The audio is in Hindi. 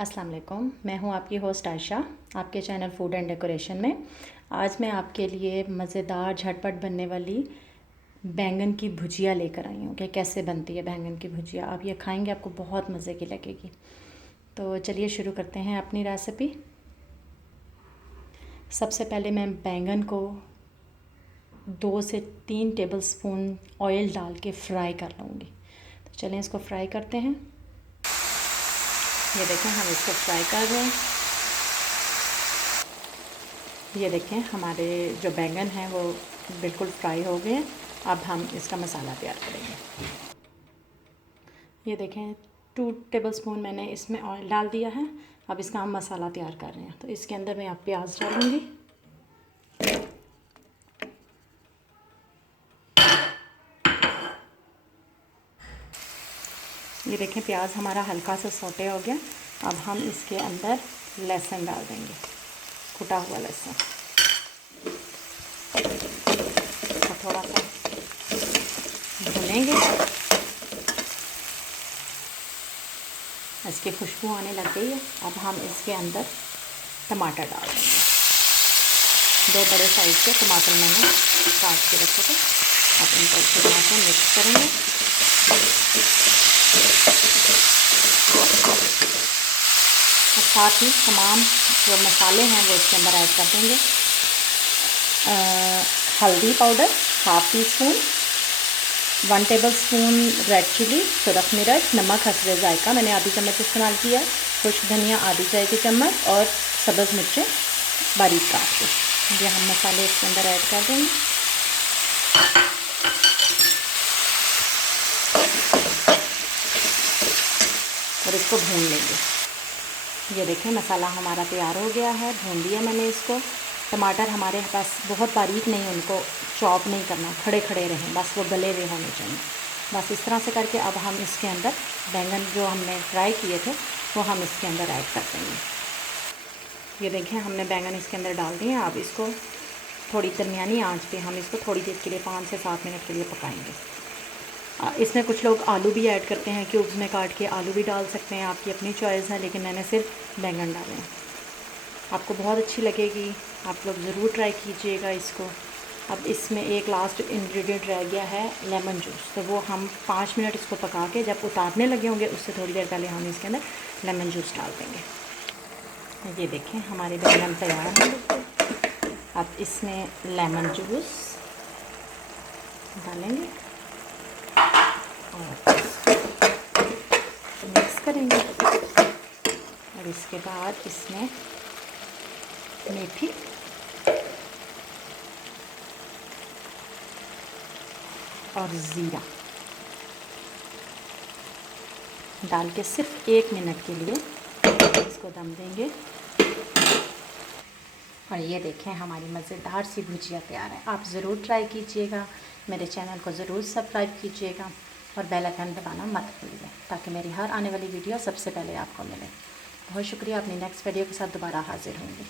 अस्सलाम वालेकुम, मैं हूं आपकी होस्ट आयशा आपके चैनल फूड एंड डेकोरेशन में। आज मैं आपके लिए मज़ेदार झटपट बनने वाली बैंगन की भुजिया लेकर आई हूँ कि कैसे बनती है बैंगन की भुजिया। आप ये खाएंगे आपको बहुत मज़े की लगेगी। तो चलिए शुरू करते हैं अपनी रेसिपी। सबसे पहले मैं बैंगन को 2 से 3 टेबलस्पून ऑयल डाल के फ्राई कर लूँगी। तो चलें इसको फ्राई करते हैं। ये देखें हम इसको फ्राई कर रहे हैं। ये देखें हमारे जो बैंगन हैं वो बिल्कुल फ्राई हो गए हैं। अब हम इसका मसाला तैयार करेंगे। ये देखें 2 टेबलस्पून मैंने इसमें ऑयल डाल दिया है। अब इसका हम मसाला तैयार कर रहे हैं। तो इसके अंदर मैं अब प्याज डालूँगी। ये देखें प्याज हमारा हल्का सा सौटे हो गया। अब हम इसके अंदर लहसुन डाल देंगे, कुटा हुआ लहसुन। तो थोड़ा सा भूनेंगे। इसकी खुशबू आने लग गई है। अब हम इसके अंदर टमाटर डाल देंगे। 2 बड़े साइज़ के टमाटर मैंने काट के रखे थे। अब इनको अच्छी तरह से मिक्स करेंगे। और साथ ही तमाम जो मसाले हैं वो इसके अंदर ऐड कर देंगे। हल्दी powder ½ teaspoon, 1 tablespoon red chili सुरख मिर्च, नमक हस्बे जायका मैंने आधी चम्मच इस्तेमाल किया, खुश्क धनिया आधी चाय की चम्मच और सब्ज़ मिर्चें बारीक काट के। ये हम मसाले इसके अंदर ऐड कर देंगे। और इसको भून लेंगे। ये देखें मसाला हमारा तैयार हो गया है, भून दिया मैंने इसको। टमाटर हमारे पास बहुत बारीक नहीं, उनको चॉप नहीं करना, खड़े खड़े रहें, बस वो गले हुए होने चाहिए। बस इस तरह से करके अब हम इसके अंदर बैंगन जो हमने फ्राई किए थे वो हम इसके अंदर ऐड कर देंगे। ये देखें हमने बैंगन इसके अंदर डाल दिए। अब इसको थोड़ी दरमियानी आंच पे हम इसको थोड़ी देर के लिए 5 से 7 मिनट के लिए पकाएंगे। इसमें कुछ लोग आलू भी ऐड करते हैं, क्यूब्स में काट के आलू भी डाल सकते हैं, आपकी अपनी चॉइस है, लेकिन मैंने सिर्फ बैंगन डाले हैं। आपको बहुत अच्छी लगेगी, आप लोग ज़रूर ट्राई कीजिएगा इसको। अब इसमें एक लास्ट इंग्रेडिएंट रह गया है लेमन जूस। तो वो हम 5 मिनट इसको पका के जब उतारने लगे होंगे उससे थोड़ी देर पहले हम इसके अंदर लेमन जूस डाल देंगे। ये देखें हमारे बैंगन तैयार हैं। अब इसमें लेमन जूस डालेंगे और मिक्स करेंगे। और इसके बाद इसमें मेथी और ज़ीरा डाल के सिर्फ 1 मिनट के लिए इसको दम देंगे। और ये देखें हमारी मज़ेदार सी भुजिया तैयार है। आप ज़रूर ट्राई कीजिएगा, मेरे चैनल को ज़रूर सब्सक्राइब कीजिएगा और बेल आइकन दबाना मत भूलिए ताकि मेरी हर आने वाली वीडियो सबसे पहले आपको मिले। बहुत शुक्रिया। अपनी नेक्स्ट वीडियो के साथ दोबारा हाजिर होंगी।